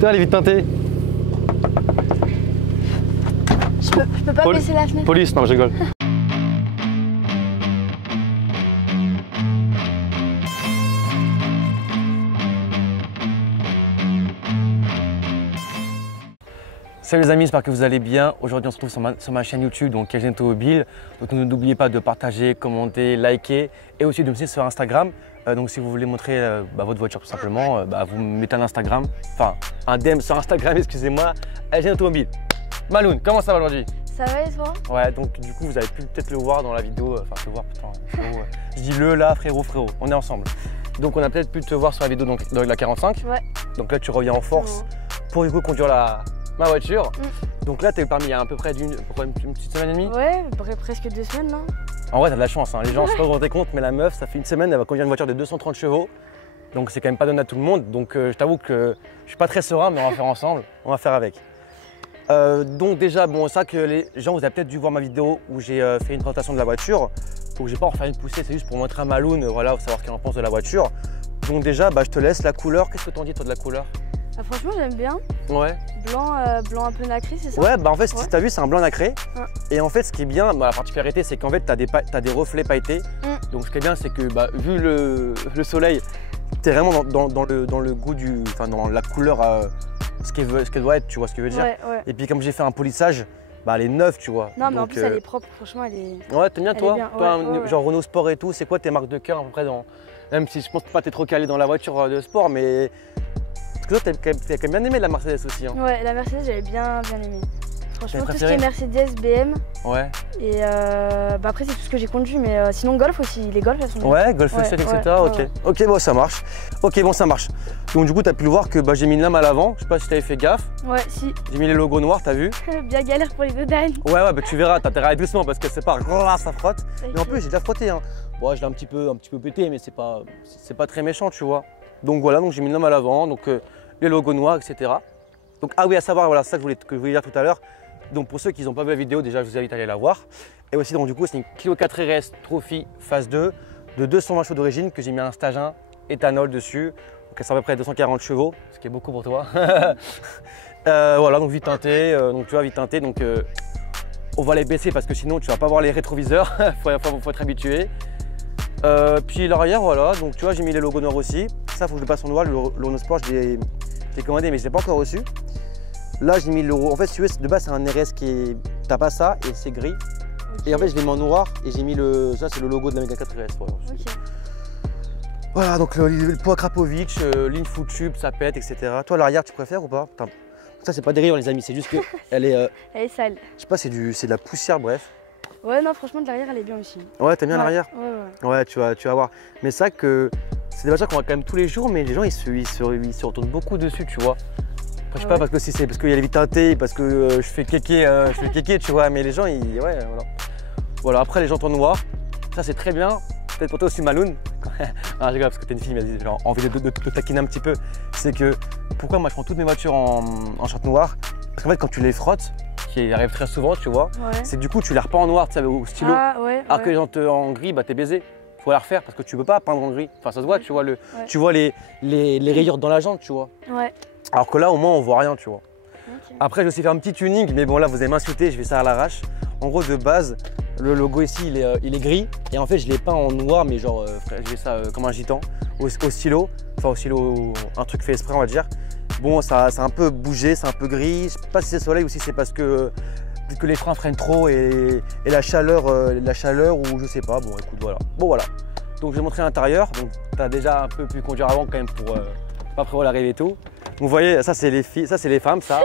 Toi, elle est vite teintée. Je peux pas baisser la fenêtre. Police, non, je rigole. Salut les amis, j'espère que vous allez bien. Aujourd'hui on se retrouve sur ma chaîne YouTube, donc KG Automobile. Donc n'oubliez pas de partager, commenter, liker et aussi de me suivre sur Instagram. Donc si vous voulez montrer votre voiture tout simplement, vous me mettez un Instagram, enfin un DM sur Instagram, excusez-moi, KG Automobile. Maloun, comment ça va aujourd'hui? Ça va et toi? Ouais, donc du coup vous avez pu peut-être le voir dans la vidéo, enfin le voir putain, frérot, je dis le là frérot, on est ensemble. Donc on a peut-être pu te voir sur la vidéo donc, dans la 45. Ouais. Donc là tu reviens en force pour du coup conduire ma voiture. Donc là, tu as eu le permis il y a à peu près une petite semaine et demie. Ouais, presque 2 semaines là. En vrai, t'as de la chance, hein. Les gens se rendent compte, mais la meuf, ça fait une semaine, elle va conduire une voiture de 230 chevaux. Donc c'est quand même pas donné à tout le monde. Donc je t'avoue que je suis pas très serein, mais on va faire ensemble, on va faire avec. Donc déjà, bon, ça que les gens, vous avez peut-être dû voir ma vidéo où j'ai fait une présentation de la voiture. Donc j'ai pas en faire une poussée, c'est juste pour montrer à Maloun, voilà, savoir ce qu'elle en pense de la voiture. Donc déjà, je te laisse la couleur. Qu'est-ce que t'en dis toi de la couleur? Ah, franchement, j'aime bien. Ouais. Blanc un peu nacré, c'est ça? Ouais, en fait, si tu as vu, c'est un blanc nacré. Ouais. Et en fait, ce qui est bien, la particularité, c'est qu'en fait, tu as des reflets pailletés. Donc, ce qui est bien, c'est que vu le soleil, tu es vraiment dans le goût dans la couleur, ce qu'elle doit être, tu vois ce que je veux dire? Ouais, ouais. Et puis, comme j'ai fait un polissage, elle est neuve, tu vois. Non, mais donc, en plus, elle est propre, franchement, elle est. Ouais, t'aimes bien, toi? Bien. Toi, ouais. genre Renault Sport et tout, c'est quoi tes marques de cœur à peu près Même si je pense pas que t'es trop calé dans la voiture de sport, mais. Parce que toi, t'as quand même bien aimé la Mercedes aussi. Hein. Ouais, la Mercedes, j'avais bien aimé. Franchement, tout ce qui est Mercedes, BM. Ouais. Et après, c'est tout ce que j'ai conduit, mais sinon, Golf aussi. Les Golf, elles sont bien. Ouais, Golf 7, etc. Ok. Ouais. Ok, bon, ça marche. Ok, bon, ça marche. Donc, du coup, t'as pu le voir que j'ai mis une lame à l'avant. Je sais pas si t'avais fait gaffe. Ouais, si. J'ai mis les logos noirs, t'as vu? Bien galère pour les dodanes. Ouais, tu verras, t'as intérêt à aller doucement parce que c'est pas. Ça frotte. Mais en plus, j'ai déjà frotté. Hein. Bon, je l'ai un petit peu pété, mais c'est pas très méchant, tu vois. Donc, voilà, donc j'ai mis une lame à l'avant. Donc, les logos noirs, etc. Donc, ah oui, à savoir, voilà, c'est ça que je voulais dire tout à l'heure. Donc, pour ceux qui n'ont pas vu la vidéo, déjà, je vous invite à aller la voir. Et aussi, donc, du coup, c'est une Clio 4 RS Trophy phase 2 de 220 chevaux d'origine que j'ai mis un stage 1 éthanol dessus. Donc, elle sert à peu près 240 chevaux, ce qui est beaucoup pour toi. Voilà, donc vite teinté. Donc, tu vois, vite teinté. Donc, on va les baisser parce que sinon, tu vas pas voir les rétroviseurs. faut être habitué. Puis l'arrière, voilà. Donc, tu vois, j'ai mis les logos noirs aussi. Ça, il faut que je le passe en noir. Le Renault Sport, je l'ai commandé, mais je ne l'ai pas encore reçu. Là, j'ai mis le. En fait, si tu veux, de base, c'est un RS qui est. T'as pas ça et c'est gris. Okay. Et en fait, je l'ai mis en noir et j'ai mis le. Ça, c'est le logo de la Mégane 4 RS. Voilà, voilà donc le poids Krapovic, ligne full tube, ça pète, etc. Toi, l'arrière, tu préfères ou pas? Putain. Ça, c'est pas des rayures, les amis, c'est juste que elle est. Elle est sale. Je sais pas, c'est de la poussière, bref. Ouais, non, franchement, de l'arrière, elle est bien aussi. Ouais, t'aimes bien l'arrière? Ouais. Ouais, tu vas voir. Mais ça que. C'est des voitures qu'on voit quand même tous les jours, mais les gens ils se retournent beaucoup dessus, tu vois. Après, je sais pas parce que c'est parce qu'il y a les vitres teintées, parce que je fais kéké, tu vois. Mais les gens, ouais, voilà. Voilà. Après, les jantes en noir, ça c'est très bien. Peut-être pour toi aussi, Maloun. Ah, je rigole parce que t'es une fille, mais j'ai envie de te taquiner un petit peu. C'est que pourquoi moi je prends toutes mes voitures en chante noire? Parce qu'en fait, quand tu les frottes, qui arrive très souvent, tu vois, c'est que du coup tu les repends en noir, tu sais, au stylo. Alors que les jantes en gris, t'es baisé. Faut la refaire parce que tu peux pas peindre en gris. Enfin, ça se voit, tu vois, tu vois les rayures dans la jante, tu vois. Ouais. Alors que là, au moins, on voit rien, tu vois. Okay. Après, je vais aussi faire un petit tuning, mais bon, là, vous allez m'insulter, je fais ça à l'arrache. En gros, de base, le logo ici, il est gris. Et en fait, je l'ai peint en noir, mais genre, je fais ça comme un gitan, au stylo. Enfin, au stylo, un truc fait exprès, on va dire. Bon, ça a un peu bougé, c'est un peu gris. Je sais pas si c'est le soleil ou si c'est parce que les freins freinent trop et la chaleur ou je sais pas. Bon, écoute, voilà. Bon, voilà. Donc, je vais montrer l'intérieur. Donc, tu as déjà un peu pu conduire avant quand même pour pas prévoir l'arrivée et tout. Donc, vous voyez, ça, c'est les filles, ça, c'est les femmes, ça.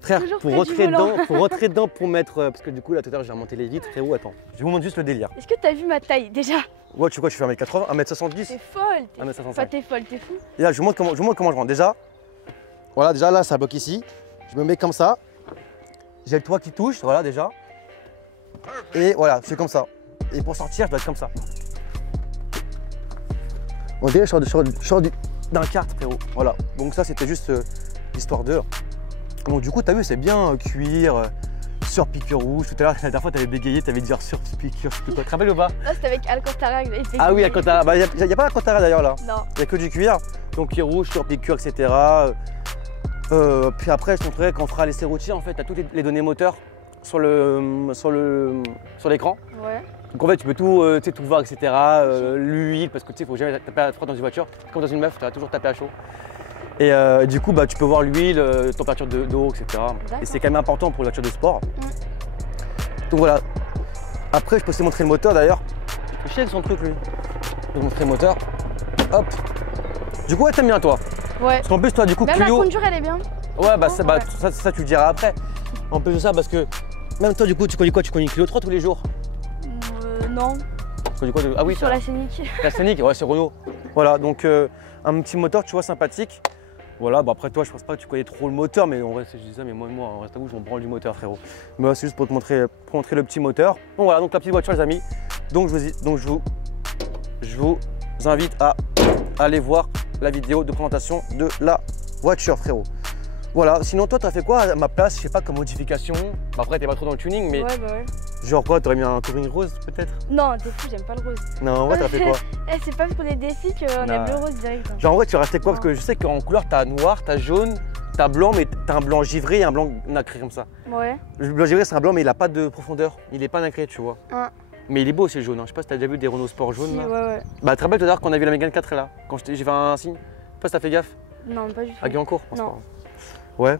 Frère, pour rentrer dedans, pour mettre. Parce que du coup, là, tout à l'heure, j'ai remonté les vitres. Frérot, attends. Je vous montre juste le délire. Est-ce que tu as vu ma taille déjà? Ouais, tu vois, je fais 1m80, 1m70. T'es folle. 1m65. Enfin, t'es folle, t'es fou. Et là, je vous montre comment je rentre. Déjà, voilà, déjà là, ça bloque ici. Je me mets comme ça. J'ai le toit qui touche, voilà, déjà. Et voilà, c'est comme ça. Et pour sortir, je dois être comme ça. On dirait que je sors d'un kart, frérot. Voilà. Donc ça, c'était juste l'histoire d'heure. Donc du coup, t'as vu, c'est bien cuir, sur piqûre rouge. Tout à l'heure, la dernière fois, t'avais bégayé, t'avais dit sur piqûre, je sais plus quoi. Tu te rappelles ou pas? Là, c'était avec Alcantara que j'avais fait. Ah oui, Alcantara. Bah, y a pas Alcantara d'ailleurs là. Non. Il y a que du cuir. Donc cuir rouge, sur piqûre, etc. Puis après, je te montrerai quand on fera l'essai routier, en fait, t'as toutes les données moteurs sur l'écran. Ouais. Donc en fait, tu peux tout, tout voir, etc. L'huile, parce que tu sais, il faut jamais taper à froid dans une voiture. Comme dans une meuf, tu vas toujours taper à chaud. Et du coup, bah, tu peux voir l'huile, température d'eau, etc. Et c'est quand même important pour une voiture de sport. Donc voilà. Après, je peux aussi montrer le moteur d'ailleurs. Je sais avec son truc lui. Je peux montrer le moteur. Hop. Du coup, ouais, t'aimes bien toi. Ouais. Parce qu'en plus, toi, du coup, même Clio. la conduire, elle est bien. Ouais, bah, ça, tu le diras après. En plus de ça, parce que même toi, du coup, tu conduis quoi? Tu conduis Clio 3 tous les jours? Non. Tu conduis quoi Ah oui, sur la Scénic. La Scénic, ouais, c'est Renault. Voilà, donc un petit moteur, tu vois, sympathique. Voilà, bon après toi, je pense pas que tu connais trop le moteur, mais en vrai, je dis ça, mais moi, en reste à vous, je m'en branle du moteur, frérot. Mais là, c'est juste pour te montrer, le petit moteur. Donc voilà, donc la petite voiture, les amis. Donc je vous invite à aller voir la vidéo de présentation de la voiture, frérot. Voilà, sinon toi, t'as fait quoi à ma place? Je sais pas, comme modification. Après, t'es pas trop dans le tuning, mais ouais, bah ouais. Genre quoi, t'aurais mis un touring rose peut-être? Non, t'es fou, j'aime pas le rose. Non, en vrai, t'as fait quoi? C'est pas parce qu'on est des filles qu'on aime le rose direct. Hein. Genre en vrai, tu restais quoi? Parce que je sais qu'en couleur, t'as noir, t'as jaune, t'as blanc, mais t'as un blanc givré et un blanc nacré comme ça. Ouais. Le blanc givré, c'est un blanc, mais il a pas de profondeur. Il est pas nacré, tu vois. Mais il est beau, c'est jaune. Hein. Je sais pas si t'as déjà vu des Renault Sport jaunes. Si, là. ouais. Bah, très belle tout à l'heure quand on a vu la Mégane 4 là. Quand j'ai fait un signe. Je sais pas si t'as fait gaffe. Non, pas du tout. À Guyancourt, non. Ouais.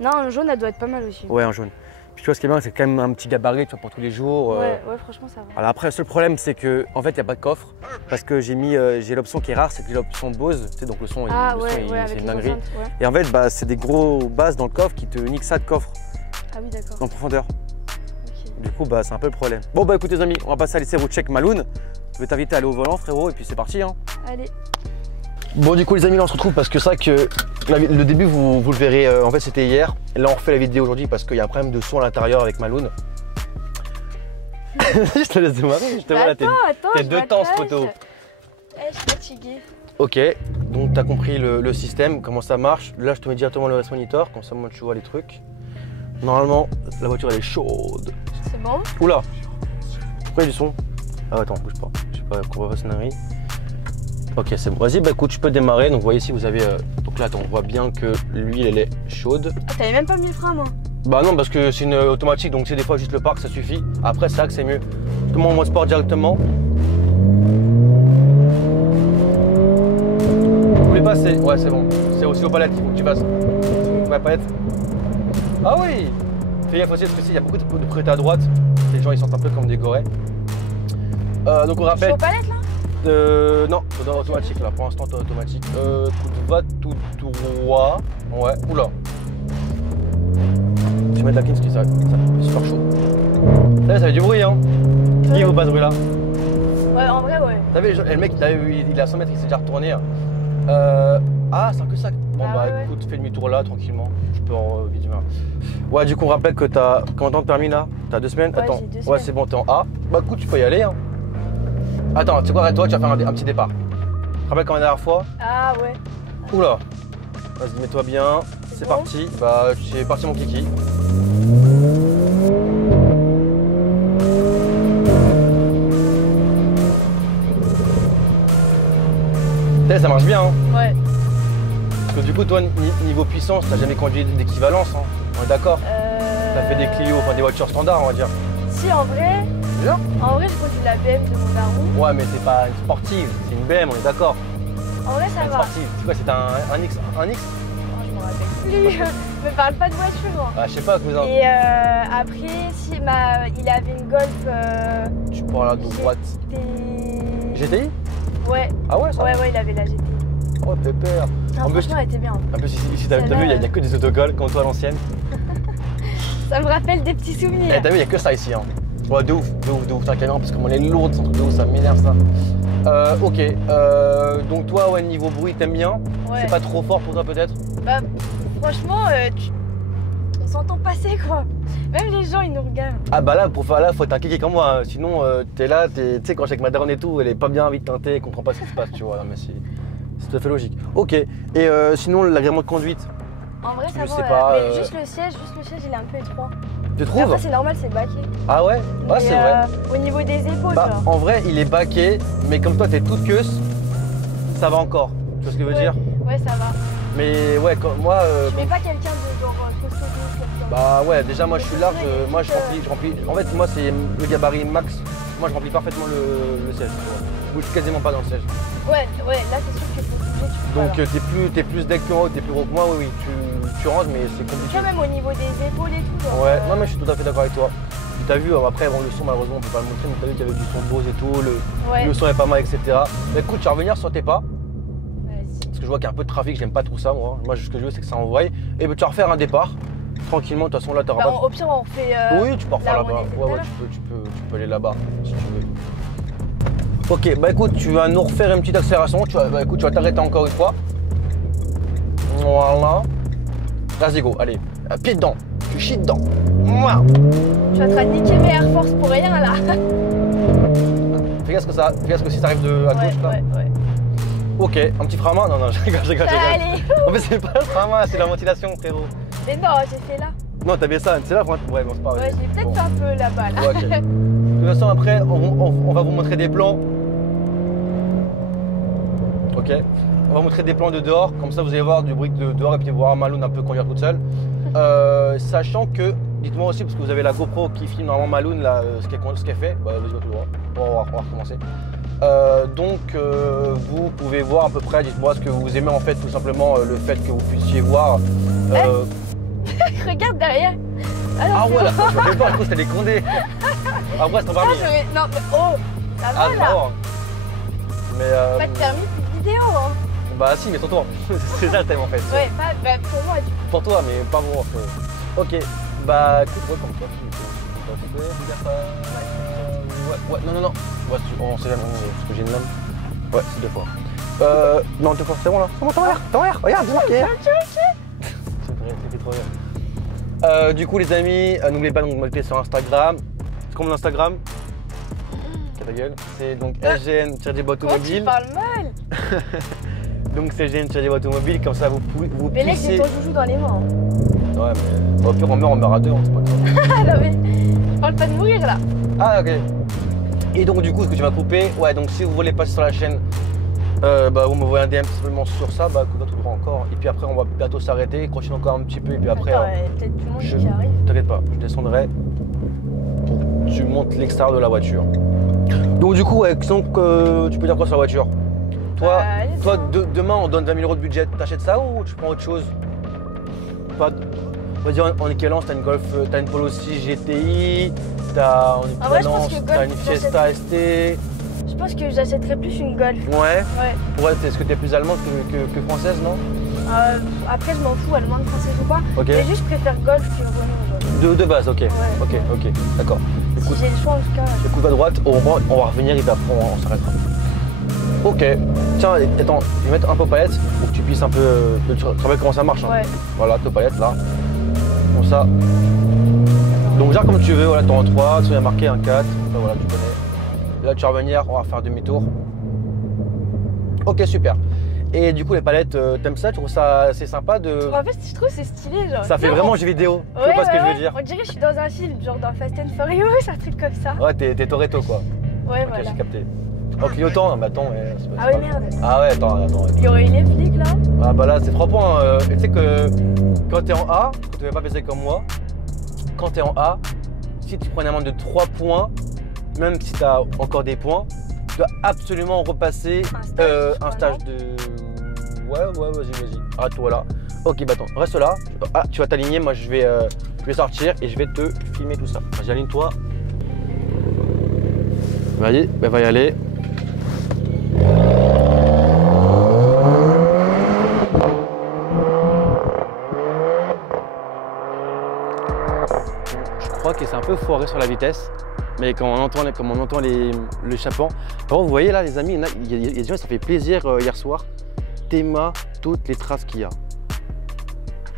Non, un jaune, elle doit être pas mal aussi. Ouais, un jaune. Puis tu vois, ce qui est bien, c'est quand même un petit gabarit, tu vois, pour tous les jours. Ouais, franchement, ça va. Alors après, le seul problème, c'est que en fait, il n'y a pas de coffre. Parce que j'ai l'option qui est rare, c'est que l'option Bose. Tu sais, donc le son, c'est une dinguerie. Et en fait, bah, c'est des gros basses dans le coffre qui te niquent ça de coffre. Ah oui, d'accord. En profondeur. Du coup, bah, c'est un peu le problème. Bon, bah écoutez, les amis, on va passer à l'essai routier avec Maloun. Je vais t'inviter à aller au volant, frérot, et puis c'est parti. Hein. Allez. Bon, du coup, les amis, là, on se retrouve parce que c'est vrai que le début, vous le verrez, en fait, c'était hier. Et là, on refait la vidéo aujourd'hui parce qu'il y a un problème de son à l'intérieur avec Maloun. Je te laisse démarrer, je te vois là, t'es deux temps, ce photo. Je suis fatiguée. Ok, donc t'as compris le système, comment ça marche. Là, je te mets directement le race monitor, comme ça, moi, tu vois les trucs. Normalement, la voiture, elle est chaude. C'est bon? Oula! Pourquoi il y a du son? Ah, attends, bouge pas. Je sais pas, qu'on voit pas sonnerie. Ok, c'est bon. Vas-y, bah écoute, tu peux démarrer. Donc, vous voyez ici, vous avez. Donc là, attends, on voit bien que l'huile, elle est chaude. Ah, t'avais même pas mis le frein, moi? Bah non, parce que c'est une automatique, donc c'est des fois juste le parc, ça suffit. Après, c'est vrai que c'est mieux. Je te montre en mode sport directement. N'oublie pas, c'est. Ouais, c'est bon. C'est aussi aux palettes, il faut que tu passes. Ouais, palettes. Ah oui! Fais gaffe aussi parce que il y a beaucoup de priorités à droite. Les gens ils sentent un peu comme des gorées. Donc on rappelle. Je suis aux palettes là? Non, dans automatique là. Pour l'instant t'es automatique. Va tout droit. Ouais. Oula. Je vais mettre la clean parce que ça fait super chaud. Là ça fait du bruit hein. Qui vaut pas ce bruit là? Ouais, en vrai ouais. T'as vu le mec il est à 100 mètres, il s'est déjà retourné. Ah c'est un que ça. Bon bah écoute, fais demi-tour là tranquillement. Je peux en vite. Ouais, du coup, on rappelle que t'as. Combien de temps de permis là? T'as 2 semaines? Ouais, attends. 2 semaines. Ouais, c'est bon, t'es en A. Bah écoute, tu peux y aller. Hein. Attends, tu sais quoi, arrête-toi, tu vas faire un petit départ. Rappelle comme la dernière fois. Ah ouais. Oula. Vas-y, mets-toi bien. C'est bon parti. Bah, c'est parti, mon kiki. Ça marche bien. Hein. Ouais. Parce que du coup, toi, niveau puissance, t'as jamais conduit d'équivalence, hein. On est d'accord? T'as fait des Clio, enfin des voitures standards, on va dire. Si, en vrai. Bien. En vrai, je conduis la BM de mon daron. Ouais, mais c'est pas une sportive, c'est une BM, on est d'accord? En vrai, ça va. Sportive. C'est quoi, c'est un X? Un X? Oh, je me rappelle plus. Me parle pas de voiture, moi. Ah, je sais pas, cousin. Et après, si, il avait une Golf. Je prends la droite. GTI? Ouais. Ah ouais, ça? Ouais, il avait la GTI. Oh, pépère. En plus, elle était bien. En plus, ici t'as vu, il n'y a que des autocols, comme toi à l'ancienne. Ça me rappelle des petits souvenirs. Eh, t'as vu, il n'y a que ça ici. Hein. Ouais, de ouf, ta caméra, parce que moi, elle est lourde, c'est un truc de ouf, ça m'énerve ça. Ok, donc toi, ouais, niveau bruit, t'aimes bien? Ouais. C'est pas trop fort pour toi, peut-être? Bah, franchement, on s'entend passer, quoi. Même les gens, ils nous regardent. Ah bah là, pour faire là, faut être un kéké comme moi. Hein. Sinon, t'es là, tu sais, quand je suis avec ma daronne et tout, elle est pas bien vite teintée, elle comprend pas ce qui se passe, tu vois. Non, mais c'est tout à fait logique. Ok, et sinon, l'agrément de conduite? En vrai, ça va. Sais pas, mais juste le siège, il est un peu étroit. Tu trouves? Après, c'est normal, c'est baqué. Ah ouais? Ouais, c'est vrai. Au niveau des épaules, Bah, genre. en vrai, il est baqué, mais comme toi, t'es toute queuse, ça va encore. Tu vois ce que je veux dire? Ouais, ça va. Mais ouais, quand moi. Je mets pas quelqu'un de genre costaud comme ça. Bah ouais, déjà, moi, je suis large. Moi, je remplis. En fait, moi, c'est le gabarit max. Moi, je remplis parfaitement le siège. Tu vois. Je bouge quasiment pas dans le siège. Ouais, là, c'est sûr que faut bouger. Donc, t'es plus deck que moi, t'es plus gros que moi, oui, tu rentres, mais c'est compliqué. Tu vois, même au niveau des épaules et tout. Genre, Ouais, non, mais je suis tout à fait d'accord avec toi. T'as vu, après, bon, le son, malheureusement, on peut pas le montrer, mais t'as vu qu'il y avait du son de Bose et tout, le son est pas mal, etc. Mais écoute, tu vas revenir sur tes pas. Parce que je vois qu'il y a un peu de trafic, j'aime pas trop ça, moi. Moi, ce que je veux, c'est que ça envoie. Et ben, tu vas refaire un départ. Tranquillement, de toute façon, là, t'auras pas. Au pire, on fait. Oui, tu peux refaire là-bas. Ouais, tu peux aller là-bas, si tu veux. Ok, bah écoute, tu vas nous refaire une petite accélération. Tu vas t'arrêter encore une fois. Voilà. Vas-y, go, allez. Pied dedans. Tu chies dedans. Mouah. Tu vas te niquer mes Air Force pour rien, là. Fais gaffe que si ça arrive à gauche, là. Ouais. Ok, un petit frein à main. Non, je rigole. Allez. En fait, c'est pas le frein à main, c'est la ventilation, frérot. Mais non, j'ai fait là. Non, t'as bien ça, c'est là. Ouais, bon, c'est pas grave. Ouais, j'ai peut-être fait un peu là-bas, là. Ouais, ok. De toute façon, après, on va vous montrer des plans. Ok. On va vous montrer des plans de dehors, comme ça vous allez voir du bruit de dehors et puis voir Maloune un peu conduire toute seule. Sachant que, dites-moi aussi, parce que vous avez la GoPro qui filme normalement Maloune, là, ce qu'elle fait. Bah, vas-y, va tout droit. On va recommencer. Donc, vous pouvez voir à peu près, dites-moi ce que vous aimez en fait, tout simplement le fait que vous puissiez voir. Regarde derrière. Ah ouais, là, je ne pas, je trouve que c'était des condés. Après, c'est ton permis. Non, mais oh, ça va là. Non. Mais pas de permis, plus de vidéo. Hein. Bah si, mais ton c'est ça le thème en fait. Ouais, pour moi. Pour toi, mais pas pour moi. Ok, bah écoute, ouais, comme toi, ouais, non. Ouais, on sait jamais, parce que j'ai une lame. Ouais, c'est 2 fois. Non, 2 fois, c'est bon là. C'est bon, t'en l'air, regarde, c'est marqué. C'est trop bien. Du coup, les amis, n'oubliez pas de nous montrer sur Instagram. C'est comment l'Instagram? Ta gueule. C'est donc SGN-boîte automobile. Tu parles mal. Donc c'est SGN-boîte automobile, comme ça vous mais là, j'ai ton joujou dans les mains. Ouais, mais au pire, on meurt à 2, c'est pas grave. Non, mais je parle pas de mourir là. Ah, ok. Et donc, du coup, ce que tu vas couper, ouais, donc si vous voulez passer sur la chaîne, bah, vous m'envoyez un DM simplement sur ça, bah, écoute, tu le encore. Et puis après, on va bientôt s'arrêter, continuer encore un petit peu, et puis après. Attends, peut-être tout le monde qui arrive. T'inquiète pas, je descendrai pour que tu montes l'extérieur de la voiture. Donc, du coup, ouais, donc, tu peux dire quoi sur la voiture? Toi, demain, on donne 20 000 € de budget. T'achètes ça ou tu prends autre chose? Pas. On va dire en équivalence, t'as une Golf, t'as une Polo 6 GTI, t'as en équivalence, t'as une Fiesta ST. Je pense que j'achèterais plus une Golf. Ouais. Pourquoi? Est-ce que t'es plus allemande que française, non? Après, je m'en fous, allemande, française ou pas. Ok. Mais juste, je préfère Golf que Renault. De base, ok. Ouais. Ok, d'accord. Si j'ai le choix, en tout cas. Écoute à droite, on va revenir et puis après on s'arrêtera. Ok. Tiens, attends, je vais mettre un peu aux palettes pour que tu puisses un peu. Tu rappelles comment ça marche. Hein. Ouais. Voilà, tes palettes là. Comme ça. Donc, gère comme tu veux, voilà, t'en as 3, tu as marqué un 4. Enfin, voilà, tu connais. Là, tu vas revenir, on va faire demi-tour. Ok, super. Et du coup, les palettes, t'aimes ça? Tu trouves ça assez sympa de. En fait, je trouve que c'est stylé. Genre. Ça fait vraiment jeu vidéo. Tu vois pas ce que je veux dire? On dirait que je suis dans un film, genre dans Fast and Furious, un truc comme ça. Ouais, t'es Toretto quoi. Ouais, ok, voilà. j'ai capté. En clignotant, bah attends, ouais, c'est Ah ouais, merde. Ah ouais, attends. Il y aurait eu les flics là. Ah bah là, c'est 3 points. Et tu sais que quand t'es en A, tu ne vas pas baisser comme moi, quand t'es en A, si tu prends une amende de 3 points, même si t'as encore des points, tu dois absolument repasser un stage de. Ouais, vas-y. Arrête-toi là. Ok, bah attends, reste là. Ah, tu vas t'aligner, moi je vais sortir et je vais te filmer tout ça. Vas-y, aligne-toi. Vas-y, bah va y aller. Je crois que c'est un peu foiré sur la vitesse, mais comme on entend l'échappement. Par contre, vous voyez là, les amis, il y a des gens qui ça fait plaisir hier soir. Théma, toutes les traces qu'il y a.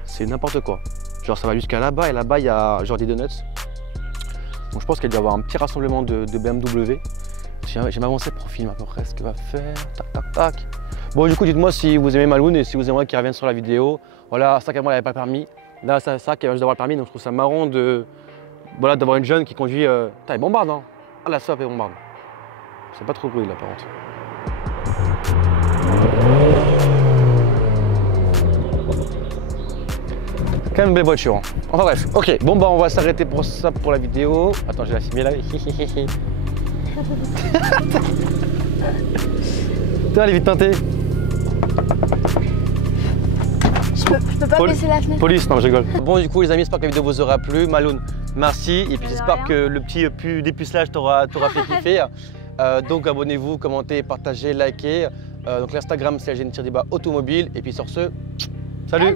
C'est n'importe quoi. Genre ça va jusqu'à là-bas et là-bas il y a genre des donuts. Donc je pense qu'il doit y avoir un petit rassemblement de BMW. J'ai m'avancé pour filmer à peu près ce qu'il va faire. Tac. Bon du coup dites-moi si vous aimez Maloune et si vous aimeriez qu'il revienne sur la vidéo. Voilà, ça qu'avant il n'avait pas le permis. Là ça qu'il va juste d'avoir le permis, donc je trouve ça marrant de voilà, d'avoir une jeune qui conduit. Putain, elle bombarde, hein. Ah, la SOP, elle bombarde. C'est pas trop bruit là, par contre. Quand même une belle voiture. Hein. Enfin bref, ok. Bon, bah, on va s'arrêter pour ça pour la vidéo. Attends, j'ai la filmé là. Putain, elle est vite teintée. Je peux pas baisser la fenêtre. Police, non, je rigole. Bon, du coup, les amis, j'espère que la vidéo vous aura plu. Maloun, merci. Et puis, De j'espère rien. que le petit dépucelage t'aura fait kiffer. Donc, abonnez-vous, commentez, partagez, likez. Donc, l'Instagram, c'est Algène-automobile. Et puis, sur ce, salut.